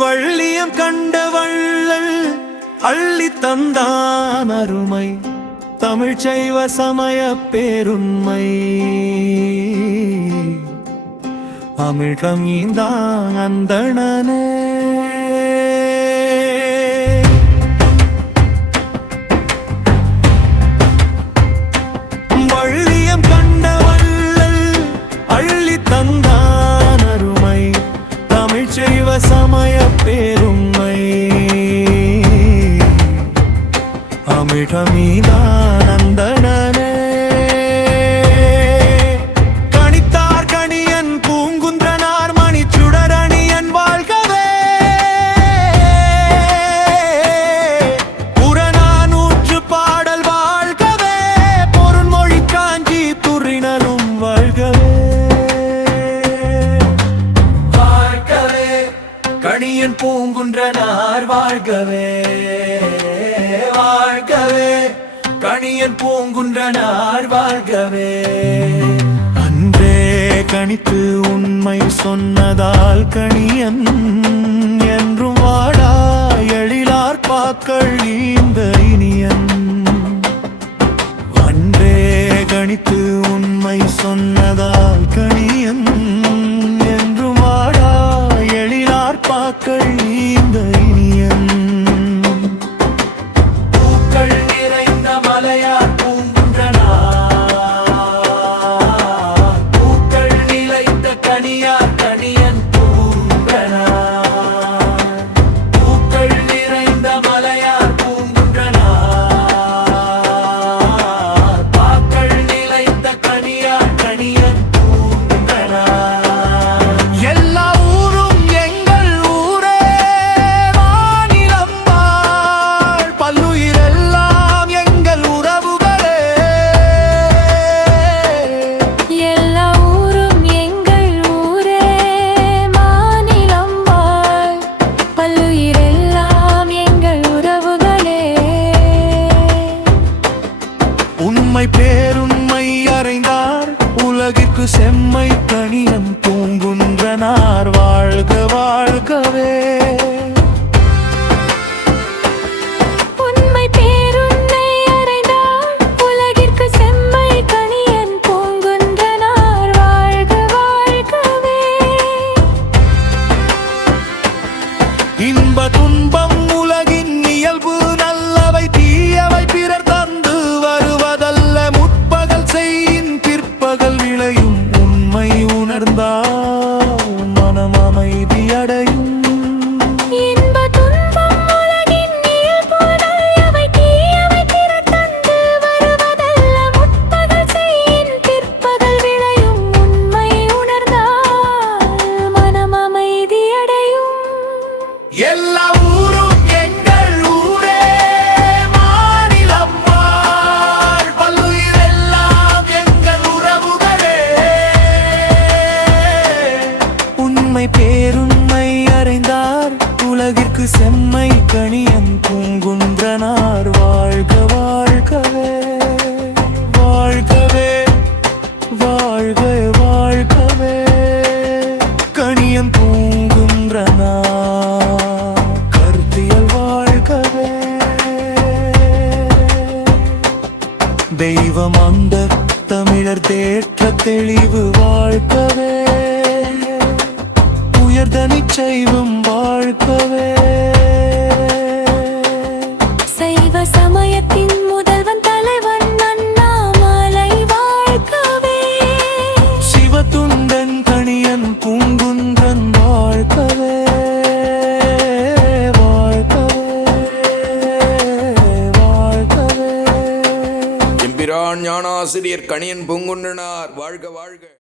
வள்ளியம் கண்ட வள்ளல் அள்ளி தந்தான் அருமை தமிழ் சைவ சமய பேருண்மை அமிழ்கம் ஈந்தான் அந்தணனே வள்ளியம் கண்ட வள்ளல் அள்ளி தந்தான் அருமை தமிழ் சைவ சமய பேருண்மை அமிழ்கம் ஈந்தான் அந்தணனே கணியன் பூங்குன்றனார் வாழ்கவே வாழ்கவே கணியன் பூங்குன்றனார் வாழ்கவே அன்றே கணித்து உண்மை சொன்னதால் கணியன் என்றும் வாடா எழிலார் பாக்கள் இந்த இனியன் அன்றே கணித்து உண்மை சொன்னதால் கணியன் என்றும் வாடா எழிலார் பாக்கள் இந்த இனியன் பூக்கள் நிறைந்த மலையார் பூங்குன்றனார் பூக்கள் நிலைத்த கனியார் கணியன் பூங்குன்றனார் பூக்கள் நிறைந்த மலையார் பூங்குன்றனார் பாக்கள் நிலைத்த கனியார் கணியன் பூங்குன்றனார் எல்லா ஊரும் எங்கள் ஊரே மாநிலம் வாழ் பல்லுயிரெல்லாம் எங்கள் உறவுகளே எல்லா ஊரும் எங்கள் ஊரே மாநிலம் வாழ் பல்லுயிரெல்லாம் எங்கள் உறவுகளே உண்மை பேருண்மை அறைந்தார் உலகிற்கு செம்மை கணியன் பூங்குன்றனார் வாழ்க வாழ்கவே உண்மை பேருண்மை அறைந்தார் உலகிற்கு செம்மை கணியன் பூங்குன்றனார் வாழ்க வாழ்கவே இன்ப துன்பம் உலகின் இயல்பு நல்லவை தீயவை பிறர் தந்து வருவதல்ல முற்பகல் செய்யின் பிற்பகல் விளையும் உண்மை உணர்ந்தால் மனம் அமைதி அடையும் இன்ப துன்பம் உலகின் இயல்பு நல்லவை தீயவை பிறர் தந்து வருவதல்ல முற்பகல் செய்யின் பிற்பகல் விளையும் உண்மை உணர்ந்தால் மனம் அமைதி அடையும் எல்லா ஊரும் எங்கள் ஊரே மாநிலம் வாழ் பல்லுயிரெல்லாம் எங்கள் உறவுகளே உண்மை பேருண்மை அறைந்தார் உலகிற்கு செம்மை கணியன் பூங்குன்றனார் வாழ்க வாழ்கவே வாழ்கவே வாழ்க வாழ்கவே கணியன் பூங்குன்றனார் கருத்தியல் வாழ்கவே தெய்வம் அந்த தமிழர் தேற்ற தெளிவு வாழ்கவே உயர்தனி செய்வம் வாழ்கவே சைவ சமயத்தின் முதல்வன் தலைவன் அண்ணாமலை வாழ்கவே சிவதுண்டன் கணியன் பூங்குன்றன் வாழ்கவே வாழ்கவே வாழ்கவே எம்பிரான் ஞானாசிரியர் கணியன் பூங்குன்றனார் வாழ்க வாழ்க.